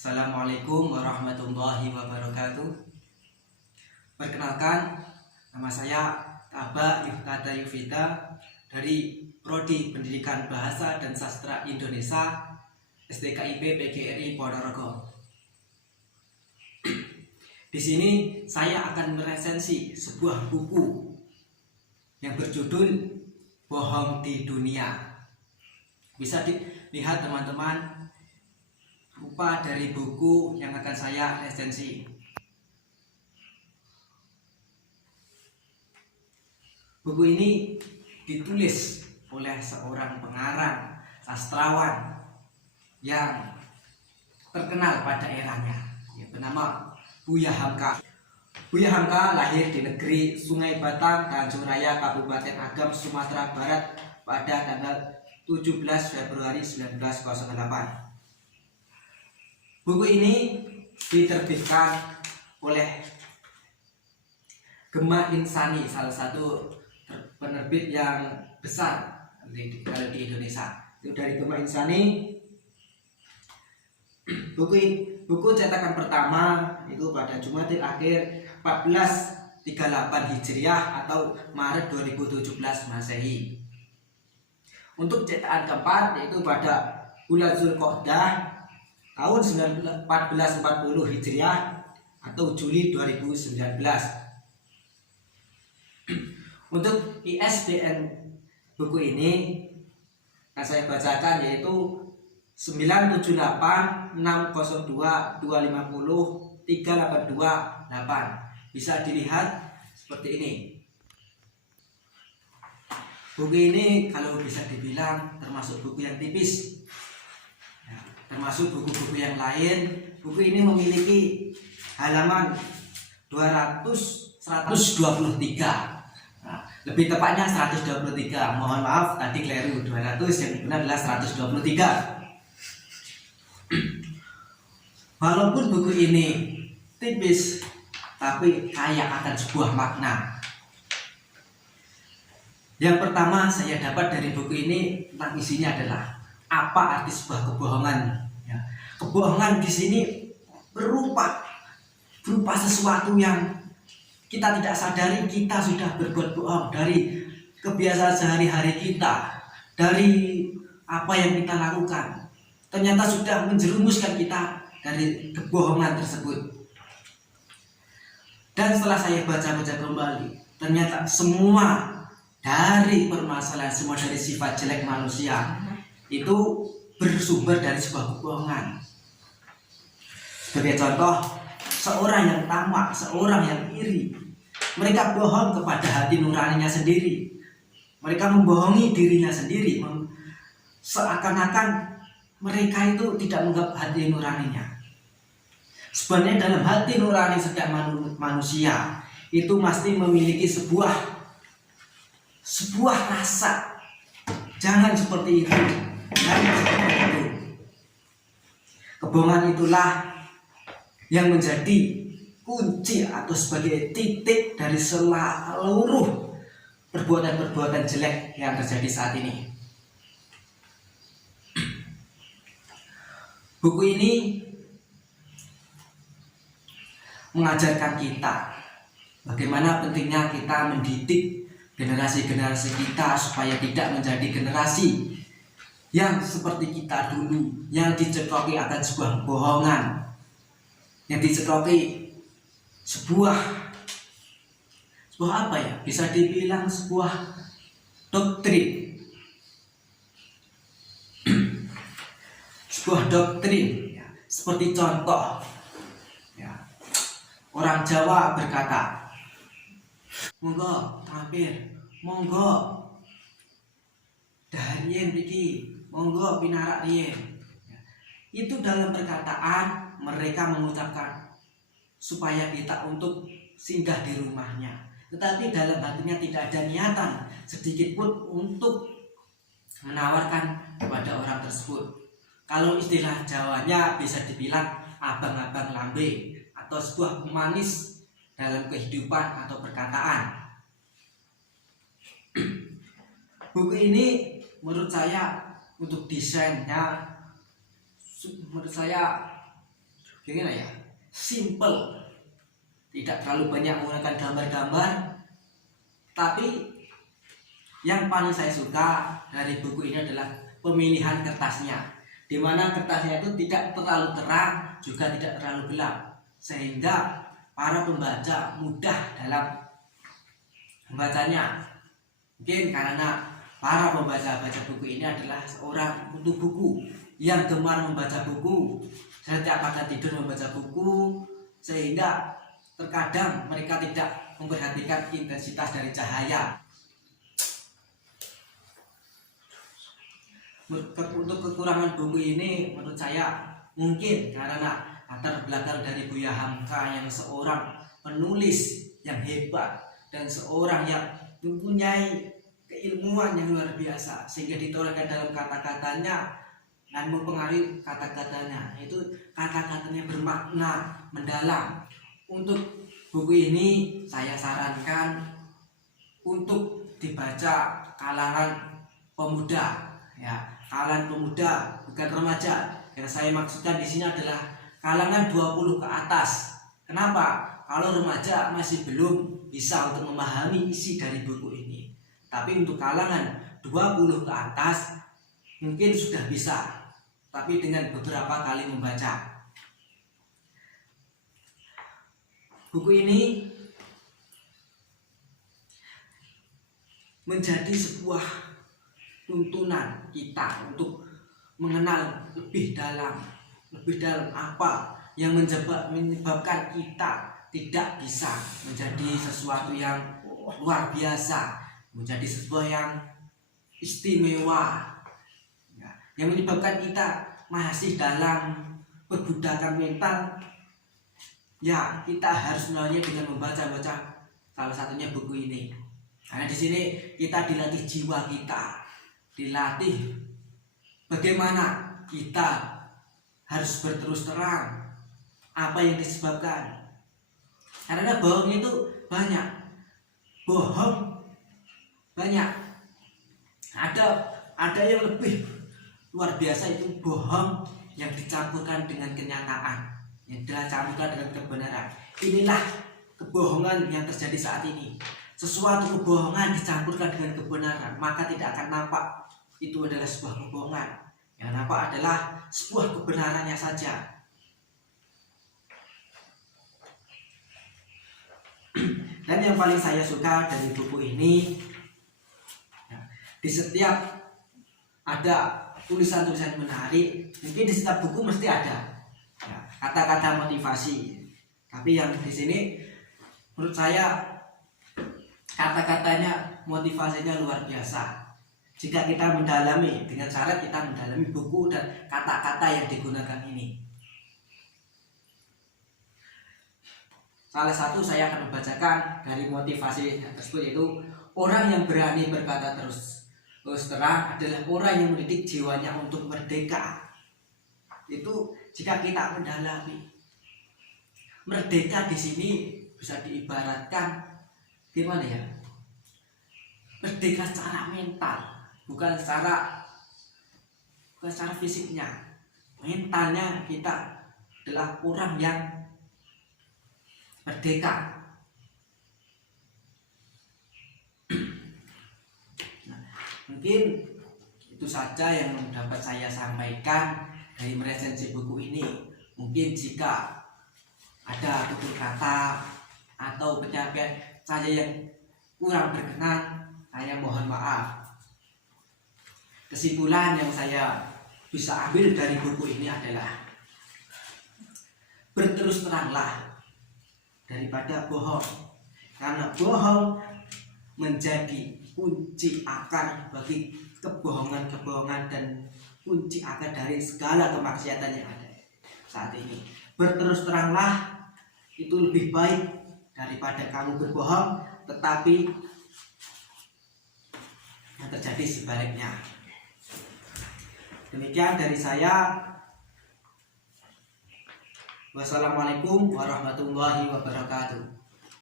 Assalamualaikum warahmatullahi wabarakatuh. Perkenalkan, nama saya Aba Yuftata Yufita dari Prodi Pendidikan Bahasa dan Sastra Indonesia STKIP PGRI Ponorogo. Di sini saya akan meresensi sebuah buku yang berjudul Bohong di Dunia. Bisa dilihat teman-teman rupa dari buku yang akan saya resensi. Buku ini ditulis oleh seorang pengarang sastrawan yang terkenal pada eranya, bernama Buya Hamka. Buya Hamka lahir di negeri Sungai Batang, Tanjung Raya, Kabupaten Agam, Sumatera Barat pada tanggal 17 Februari 1908. Buku ini diterbitkan oleh Gema Insani, salah satu penerbit yang besar kalau di Indonesia. Itu dari Gema Insani. Buku cetakan pertama itu pada Jumadil Akhir 1438 Hijriah atau Maret 2017 Masehi. Untuk cetakan keempat yaitu pada bulan Zulqa'dah tahun 1440 Hijriah atau Juli 2019. Untuk ISBN buku ini yang saya bacakan yaitu 978602382 Bisa dilihat seperti ini. Buku ini kalau bisa dibilang termasuk buku yang tipis, termasuk buku-buku yang lain. Buku ini memiliki halaman 123. Nah, lebih tepatnya 123. Mohon maaf tadi keliru, 200 yang benar adalah 123. Walaupun buku ini tipis, tapi kaya akan sebuah makna. Yang pertama saya dapat dari buku ini tentang isinya adalah apa arti sebuah kebohongan. Kebohongan di sini berupa sesuatu yang kita tidak sadari kita sudah berbuat bohong, dari kebiasaan sehari-hari kita, dari apa yang kita lakukan. Ternyata sudah menjerumuskan kita dari kebohongan tersebut. Dan setelah saya baca-baca kembali, ternyata semua dari permasalahan, semua dari sifat jelek manusia itu bersumber dari sebuah kebohongan. Sebagai contoh, seorang yang tamak, seorang yang iri, mereka bohong kepada hati nuraninya sendiri. Mereka membohongi dirinya sendiri, seakan-akan mereka itu tidak menganggap hati nuraninya. Sebenarnya dalam hati nurani setiap manusia itu pasti memiliki sebuah rasa. Jangan seperti itu. Kebohongan itulah yang menjadi kunci atau sebagai titik dari seluruh perbuatan-perbuatan jelek yang terjadi saat ini. Buku ini mengajarkan kita bagaimana pentingnya kita mendidik generasi-generasi kita supaya tidak menjadi generasi yang seperti kita dulu, yang dicekoki akan sebuah kebohongan, yang dicekoki sebuah apa ya, bisa dibilang sebuah doktrin. Sebuah doktrin ya. Seperti contoh ya, orang Jawa berkata, monggo mampir, monggo daharian biki, monggo pinarak rien. Itu dalam perkataan mereka mengucapkan supaya kita untuk singgah di rumahnya, tetapi dalam hatinya tidak ada niatan sedikit pun untuk menawarkan kepada orang tersebut. Kalau istilah Jawanya bisa dibilang abang-abang lambe atau sebuah pemanis dalam kehidupan atau perkataan. Buku ini menurut saya untuk desainnya, menurut saya gimana ya, simple, tidak terlalu banyak menggunakan gambar-gambar. Tapi yang paling saya suka dari buku ini adalah pemilihan kertasnya, dimana kertasnya itu tidak terlalu terang juga tidak terlalu gelap, sehingga para pembaca mudah dalam membacanya. Mungkin karena para pembaca buku ini adalah seorang kutu buku yang gemar membaca buku, setiap pada tidur membaca buku, sehingga terkadang mereka tidak memperhatikan intensitas dari cahaya. Untuk kekurangan buku ini menurut saya mungkin karena latar belakang dari Buya Hamka yang seorang penulis yang hebat dan seorang yang mempunyai keilmuan yang luar biasa, sehingga dituangkan dalam kata-katanya dan mempengaruhi kata-katanya. Itu kata-katanya bermakna mendalam. Untuk buku ini saya sarankan untuk dibaca kalangan pemuda, ya, kalangan pemuda bukan remaja. Yang saya maksudkan di sini adalah kalangan 20 ke atas. Kenapa? Kalau remaja masih belum bisa untuk memahami isi dari buku ini. Tapi untuk kalangan 20 ke atas mungkin sudah bisa, tapi dengan beberapa kali membaca. Buku ini menjadi sebuah tuntunan kita untuk mengenal lebih dalam apa yang menyebabkan kita tidak bisa menjadi sesuatu yang luar biasa, menjadi sesuatu yang istimewa, yang menyebabkan kita masih dalam perbudakan mental. Ya, kita harus melawannya dengan membaca salah satunya buku ini. Karena di sini kita dilatih jiwa kita, dilatih bagaimana kita harus berterus terang apa yang disebabkan. Karena bohong itu banyak, ada yang lebih luar biasa, itu bohong yang dicampurkan dengan kenyataan, yang dicampurkan dengan kebenaran. Inilah kebohongan yang terjadi saat ini. Sesuatu kebohongan dicampurkan dengan kebenaran, maka tidak akan nampak itu adalah sebuah kebohongan. Yang nampak adalah sebuah kebenarannya saja. Dan yang paling saya suka dari buku ini, di setiap ada tulisan-tulisan menarik. Mungkin di setiap buku mesti ada kata-kata motivasi, tapi yang di sini menurut saya kata-katanya motivasinya luar biasa. Jika kita mendalami, dengan syarat kita mendalami buku dan kata-kata yang digunakan ini. Salah satu saya akan membacakan dari motivasi tersebut, yaitu orang yang berani berkata terus terang adalah orang yang mendidik jiwanya untuk merdeka. Itu jika kita mendalami. Merdeka di sini bisa diibaratkan gimana ya? Merdeka secara mental, bukan secara fisiknya. Mentalnya kita adalah orang yang merdeka. Mungkin itu saja yang dapat saya sampaikan dari meresensi buku ini. Mungkin jika ada tutur kata atau penyampaian saya yang kurang berkenan, saya mohon maaf. Kesimpulan yang saya bisa ambil dari buku ini adalah berterus teranglah daripada bohong, karena bohong menjadi kunci akar bagi kebohongan dan kunci akar dari segala kemaksiatan yang ada saat ini. Berterus teranglah, itu lebih baik daripada kamu berbohong tetapi yang terjadi sebaliknya. Demikian dari saya. Wassalamualaikum warahmatullahi wabarakatuh.